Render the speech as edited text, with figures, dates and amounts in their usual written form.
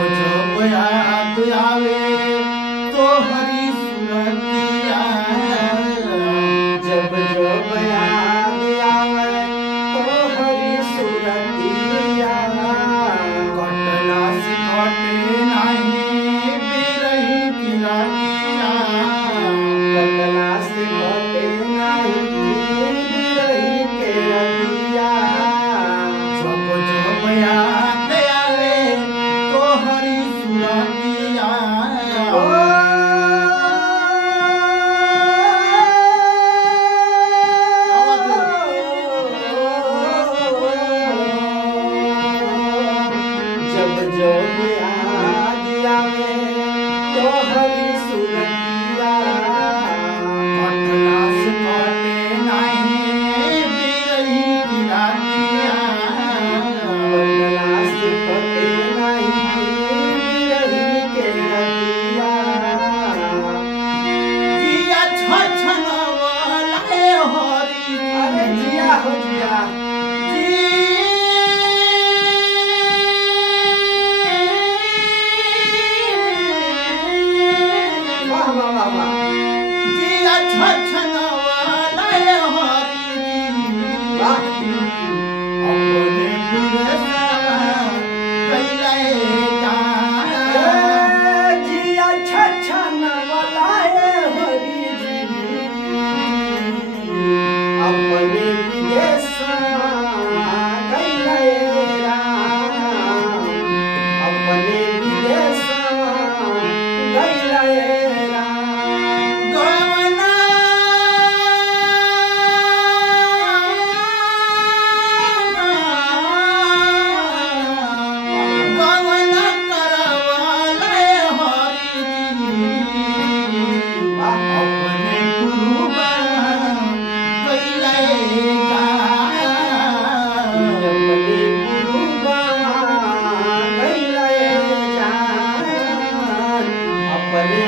जब याद आवे तो हरी सुरतिया, जब जब याद आवे तो हरी सुरतिया, कटला से कटे नहीं बिरही की रातिया, कटला से कटे नहीं बिरही के रतिया, जब जब याद आवे तो हरी सुरतिया। जब जब याद आवे तो हरी सुरतिया, कटला से कटे नहीं बिरही की रातिया, कटला से कटे नहीं बिरही के रतिया, जिया छछनवाला हरी अरे जिया हो जिया, वाह वाह वाह वाह, जिया छछनवाला हरी वाह अपने पुरसा कैले जाना, जिया छछन वालाए हरी जी, अपने विदेश गइले राम, अपने विदेश गइले राम, गवना गवना करवाला हरी अपने गुरुबा कैले जाना, अपने गुरुबा गइले जान, अपने